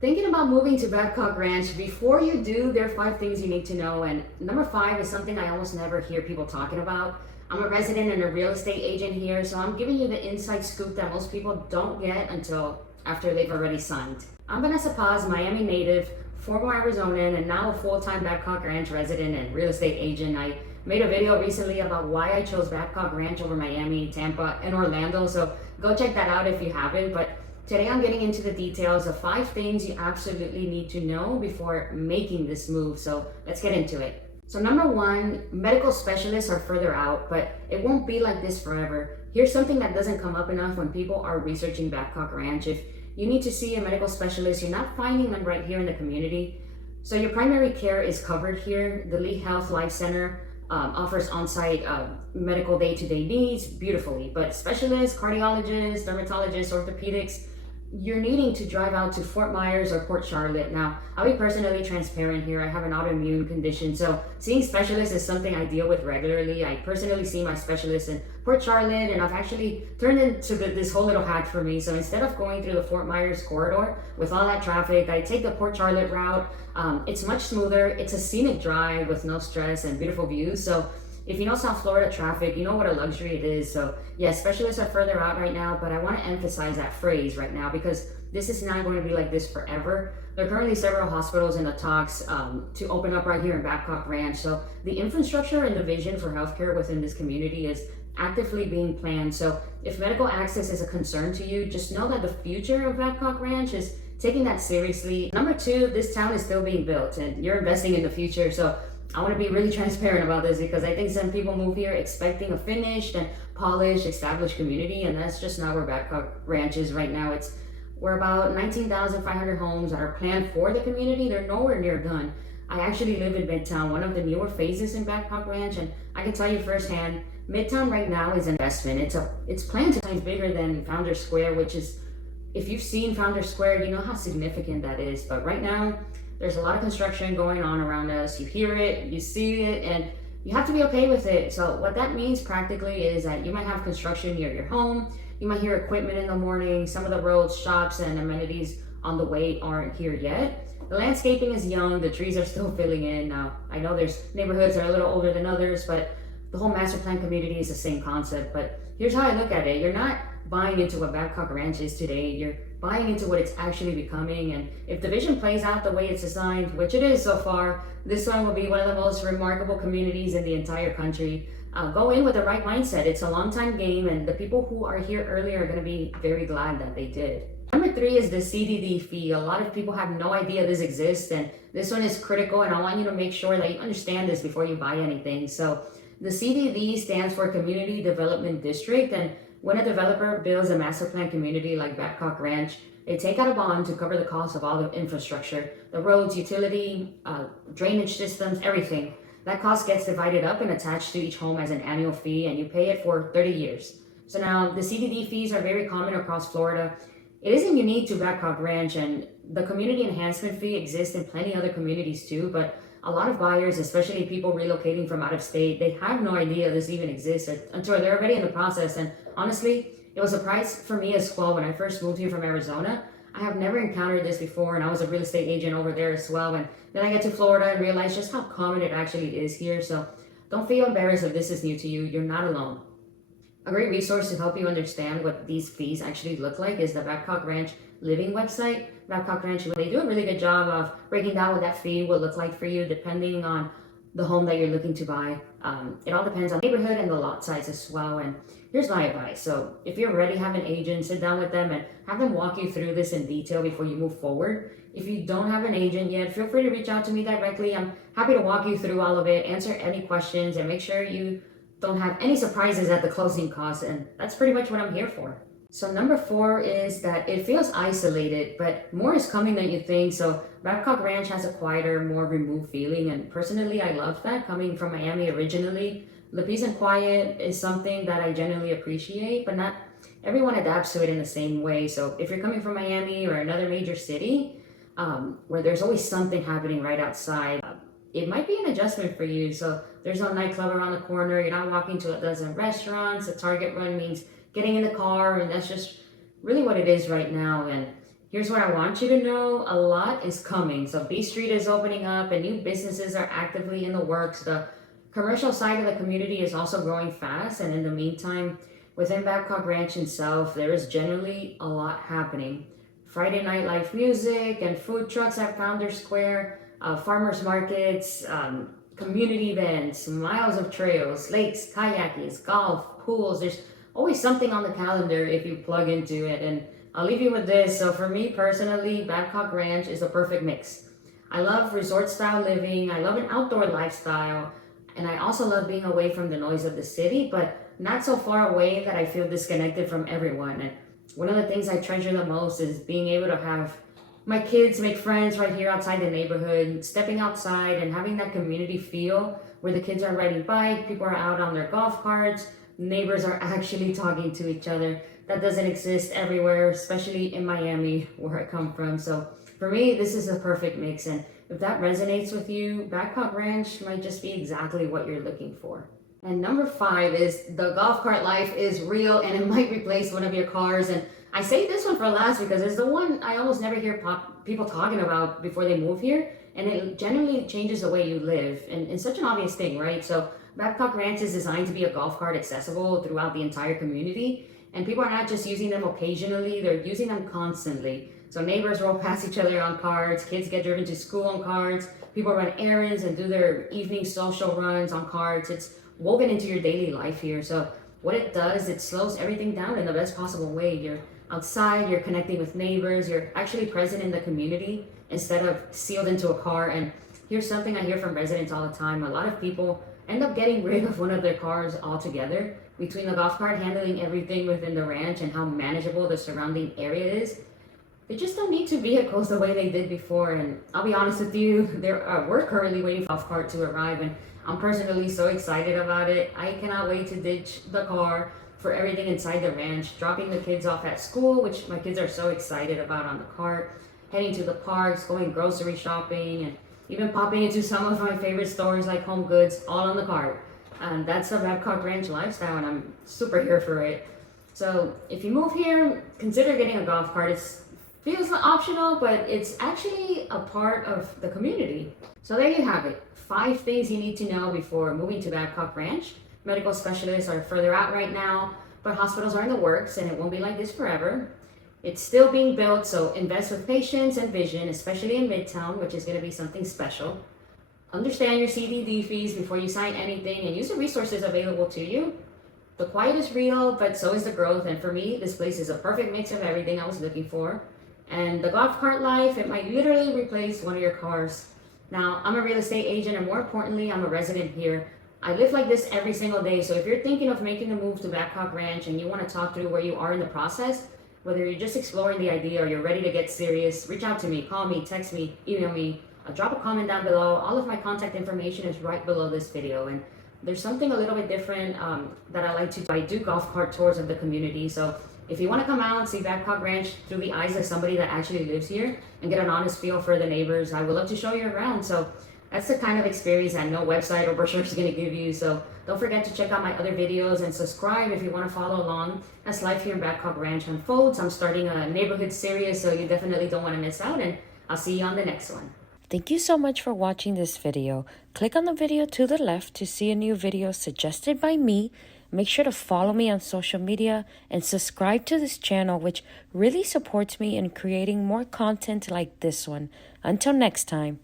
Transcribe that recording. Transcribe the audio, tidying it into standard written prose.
Thinking about moving to Babcock Ranch, before you do, there are 5 things you need to know. And number 5 is something I almost never hear people talking about. I'm a resident and a real estate agent here, so I'm giving you the inside scoop that most people don't get until after they've already signed. I'm Vanessa Paz, Miami native, former Arizonan, and now a full-time Babcock Ranch resident and real estate agent. I made a video recently about why I chose Babcock Ranch over Miami, Tampa, and Orlando, so go check that out if you haven't. But today I'm getting into the details of 5 things you absolutely need to know before making this move, so let's get into it. So number 1, medical specialists are further out, but it won't be like this forever. Here's something that doesn't come up enough when people are researching Babcock Ranch. If you need to see a medical specialist, you're not finding them right here in the community. So your primary care is covered here. The Lee Health Life Center offers on-site medical day-to-day needs beautifully, but specialists, cardiologists, dermatologists, orthopedics, you're needing to drive out to Fort Myers or Port Charlotte. Now, I'll be personally transparent here. I have an autoimmune condition, so seeing specialists is something I deal with regularly. I personally see my specialist in Port Charlotte, and I've actually turned into this whole little hack for me. So instead of going through the Fort Myers corridor with all that traffic, I take the Port Charlotte route. It's much smoother. It's a scenic drive with no stress and beautiful views. So if you know South Florida traffic, you know what a luxury it is. So yeah, specialists are further out right now, but I want to emphasize that phrase right now because this is not going to be like this forever. There are currently several hospitals in the talks to open up right here in Babcock Ranch. So the infrastructure and the vision for healthcare within this community is actively being planned. So if medical access is a concern to you, just know that the future of Babcock Ranch is taking that seriously. Number 2, this town is still being built and you're investing in the future. So I want to be really transparent about this because I think some people move here expecting a finished and polished, established community, and that's just not where Babcock Ranch is right now. We're about 19,500 homes that are planned for the community. They're nowhere near done. I actually live in Midtown, one of the newer phases in Babcock Ranch, and I can tell you firsthand, Midtown right now is an investment. It's planned to times bigger than Founders Square, which is, if you've seen Founders Square, you know how significant that is. But right now, there's a lot of construction going on around us. You hear it, you see it, and you have to be okay with it. So what that means practically is that you might have construction near your home. You might hear equipment in the morning. Some of the roads, shops, and amenities on the way aren't here yet. The landscaping is young. The trees are still filling in. Now, I know there's neighborhoods that are a little older than others, but the whole master plan community is the same concept. But here's how I look at it. You're not buying into what Babcock Ranch is today. You're buying into what it's actually becoming, and if the vision plays out the way it's designed, which it is so far, this one will be one of the most remarkable communities in the entire country. Go in with the right mindset. It's a long time game, and the people who are here early are going to be very glad that they did. Number 3 is the CDD fee. A lot of people have no idea this exists, and this one is critical, and I want you to make sure that you understand this before you buy anything. So the CDD stands for Community Development District, and when a developer builds a master plan community like Babcock Ranch, they take out a bond to cover the cost of all the infrastructure, the roads, utility, drainage systems, everything. That cost gets divided up and attached to each home as an annual fee, and you pay it for 30 years. So now the CDD fees are very common across Florida. It isn't unique to Babcock Ranch, and the community enhancement fee exists in plenty other communities too, but a lot of buyers, especially people relocating from out of state, they have no idea this even exists until they're already in the process. And honestly, it was a surprise for me as well when I first moved here from Arizona. I have never encountered this before, and I was a real estate agent over there as well. And then I get to Florida and realize just how common it actually is here. So don't feel embarrassed if this is new to you. You're not alone. A great resource to help you understand what these fees actually look like is the Babcock Ranch Living website. Babcock Ranch, they do a really good job of breaking down what that fee will look like for you depending on the home that you're looking to buy. It all depends on the neighborhood and the lot size as well. And here's my advice. So if you already have an agent, sit down with them and have them walk you through this in detail before you move forward. If you don't have an agent yet, feel free to reach out to me directly. I'm happy to walk you through all of it, answer any questions, and make sure you don't have any surprises at the closing costs. And that's pretty much what I'm here for. So number 4 is that it feels isolated, but more is coming than you think. So Babcock Ranch has a quieter, more removed feeling, and personally I love that. Coming from Miami originally, the peace and quiet is something that I genuinely appreciate, but not everyone adapts to it in the same way. So if you're coming from Miami or another major city, where there's always something happening right outside, it might be an adjustment for you. So there's no nightclub around the corner. You're not walking to a dozen restaurants. A Target run means getting in the car, and that's just really what it is right now. And Here's what I want you to know. A lot is coming. So B Street is opening up and new businesses are actively in the works. The commercial side of the community is also growing fast. And in the meantime, within Babcock Ranch itself, there is generally a lot happening. Friday night live music and food trucks at Founder Square, farmers markets, community events, miles of trails, lakes, kayaking, golf, pools. There's always something on the calendar if you plug into it. And I'll leave you with this. So for me personally, Babcock Ranch is a perfect mix. I love resort style living. I love an outdoor lifestyle. And I also love being away from the noise of the city, but not so far away that I feel disconnected from everyone. And one of the things I treasure the most is being able to have my kids make friends right here outside the neighborhood, stepping outside and having that community feel where the kids are riding bike, people are out on their golf carts, neighbors are actually talking to each other. That doesn't exist everywhere, especially in Miami, where I come from. So for me, this is a perfect mix. And if that resonates with you, Babcock Ranch might just be exactly what you're looking for. And number 5 is the golf cart life is real and it might replace one of your cars. And I say this one for last because it's the one I almost never hear people talking about before they move here. And it generally changes the way you live. And it's such an obvious thing, right? So Babcock Ranch is designed to be a golf cart accessible throughout the entire community. And people are not just using them occasionally, they're using them constantly. So neighbors roll past each other on carts, kids get driven to school on carts, people run errands and do their evening social runs on carts. It's woven into your daily life here. So what it does, it slows everything down in the best possible way. You're outside, you're connecting with neighbors, you're actually present in the community instead of sealed into a car. And here's something I hear from residents all the time. A lot of people end up getting rid of one of their cars altogether. Between the golf cart handling everything within the ranch and how manageable the surrounding area is, they just don't need two vehicles the way they did before. And I'll be honest with you, we're currently waiting for the golf cart to arrive, and I'm personally so excited about it. I cannot wait to ditch the car for everything inside the ranch, dropping the kids off at school, which my kids are so excited about on the cart, heading to the parks, going grocery shopping, and even popping into some of my favorite stores like Home Goods, all on the cart. And that's the Babcock Ranch lifestyle, and I'm super here for it. So if you move here, consider getting a golf cart. It feels optional, but it's actually a part of the community. So there you have it. 5 things you need to know before moving to Babcock Ranch. Medical specialists are further out right now, but hospitals are in the works, and it won't be like this forever. It's still being built, so invest with patience and vision, especially in Midtown, which is going to be something special. Understand your CDD fees before you sign anything and use the resources available to you. The quiet is real, but so is the growth. And for me, this place is a perfect mix of everything I was looking for. And the golf cart life, it might literally replace one of your cars. Now, I'm a real estate agent, and more importantly, I'm a resident here. I live like this every single day. So if you're thinking of making the move to Babcock Ranch and you want to talk through where you are in the process, whether you're just exploring the idea or you're ready to get serious, reach out to me, call me, text me, email me. Drop a comment down below. All of my contact information is right below this video. And there's something a little bit different that I like to do. I do golf cart tours of the community. So if you want to come out and see Babcock Ranch through the eyes of somebody that actually lives here and get an honest feel for the neighbors, I would love to show you around. So that's the kind of experience that no website or brochure is going to give you. So don't forget to check out my other videos and subscribe if you want to follow along as life here in Babcock Ranch unfolds. I'm starting a neighborhood series, so you definitely don't want to miss out. And I'll see you on the next one. Thank you so much for watching this video. Click on the video to the left to see a new video suggested by me. Make sure to follow me on social media and subscribe to this channel, which really supports me in creating more content like this one. Until next time.